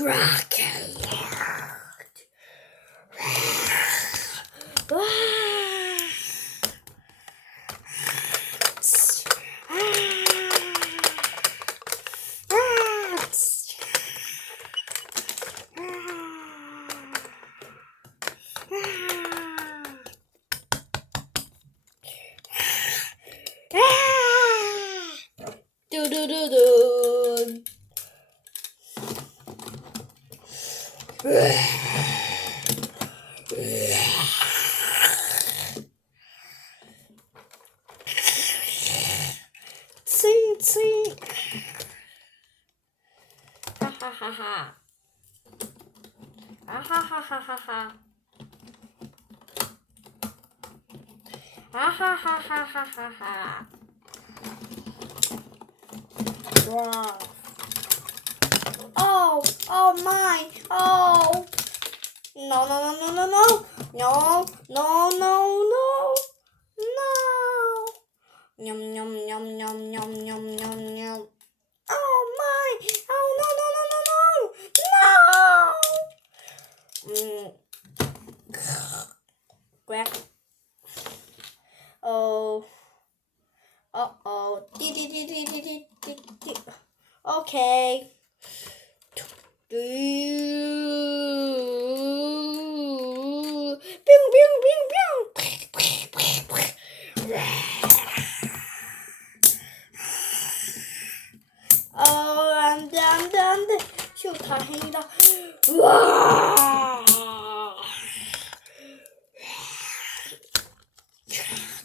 Dracula. 와. 뚜루루룬. 칭칭. 하하하하. 아하하하하하. 아하하하하하. 와. Oh, oh my. Oh. No, no, no, no, no, no. No, no, no, no. No. Yum, yum, yum, yum, yum, yum, yum, yum. Oh my. Oh, no, no, no, no, no. No. Quack. Oh. Uh-oh. Okay. Pew, pew, pew, pew. 안 돼, 안 돼, 안 돼. 휴, 다행이다. 우와.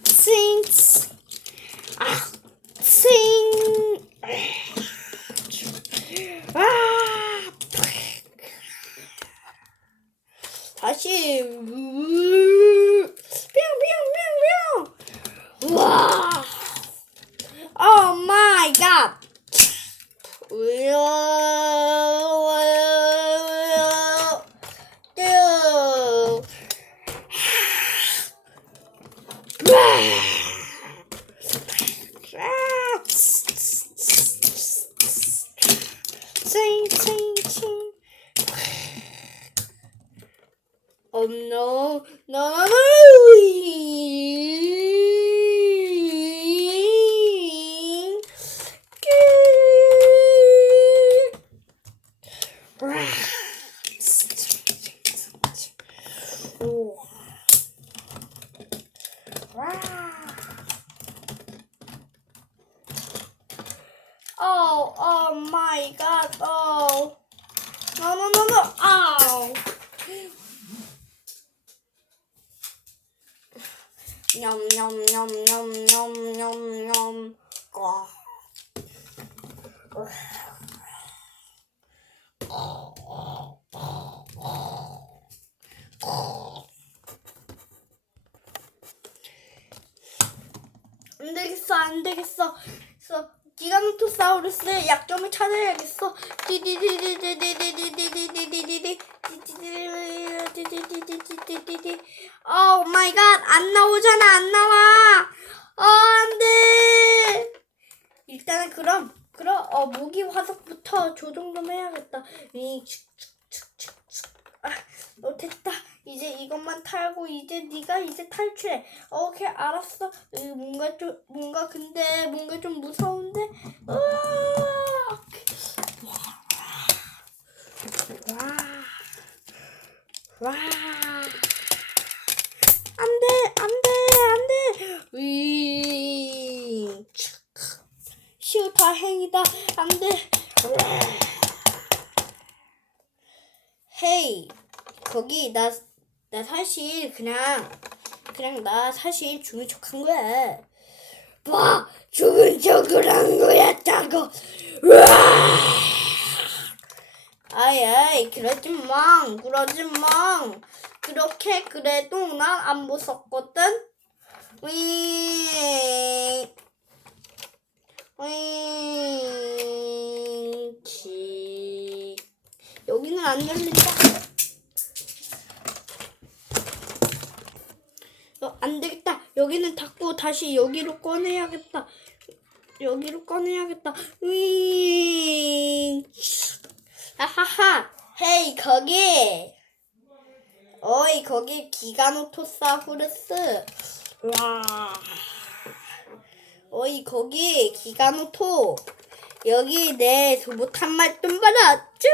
칭. 아, 칭. 아. 다시. 뿅뿅뿅뿅. 우와. Oh my god. Oh no, no, no, no. Oh my god, oh. No, no, no, no, ow. Yum, yum, yum, yum, yum, yum, yum. 안 되겠어, 안 되겠어. 기가노토사우루스의 약점을 찾아야겠어. 오 마이 갓, 안 나오잖아, 안 나와. 안 돼. 일단은 그럼 모기 화석부터 조정 좀 해야겠다. 됐다. 이제 이것만 탈고 이제 네가 이제 탈출해. 오케이, 알았어. 뭔가 좀 무서운데. 와. 안돼. 휴, 다행이다. 안돼. 헤이, 거기 나 사실 그냥 나 사실 죽은 척한 거야. 뭐 죽은 척을 한 거였다고. 아이, 그러지 마. 그렇게 그래도 난 안 무섭거든. 여기는 안 열린다. 안 되겠다. 여기는 닫고 다시 여기로 꺼내야겠다. 아하하. 헤이 거기. 어이 거기 기가노토사우루스. 와. 어이 거기 기가노토. 여기 내 로봇 한 마리 좀 봐라. 쭉.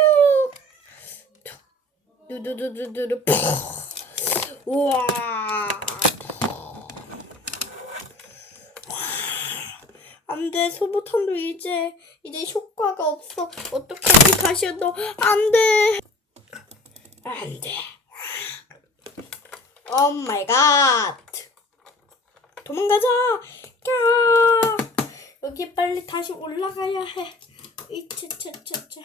두두두두두두. 우와. 안돼 소보탄도 이제 효과가 없어. 어떡하지 다시 너 안돼. 안돼. 오 마이 갓. 도망가자. 야. 여기 빨리 다시 올라가야 해. 이차차차차.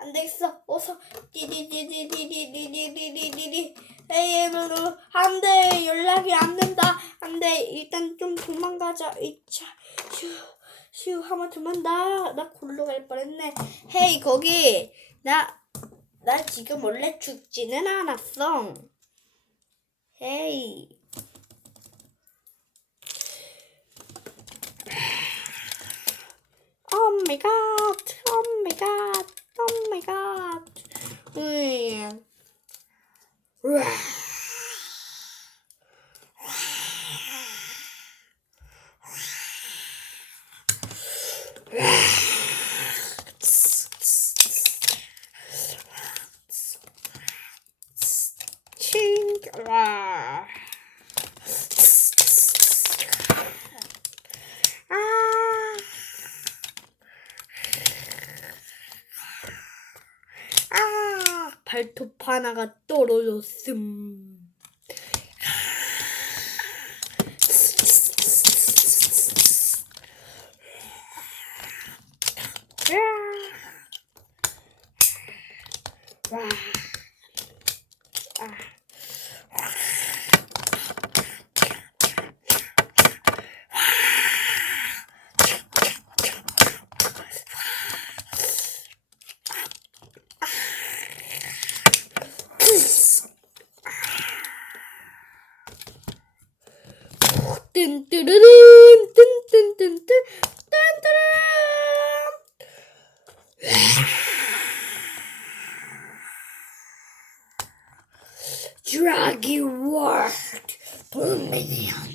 안 되겠어. 어서 디디디디디디디디디디디. 에이 안돼 연락이 안 된다. 안돼 일단 좀 도망가자. 이차 휴 하면 도망다. 나 골로 갈 뻔했네. 헤이 거기 나 지금 원래 죽지는 않았어. 헤이. 오 마이 갓. 오 마이 갓. 오 마이 갓. 우와. 칭그라. 발톱 하나가 떨어졌음. 와. 뜬뜨르른 뜬뜬뜬뜬 뜬뜨르. 드라기 워드 도미니언.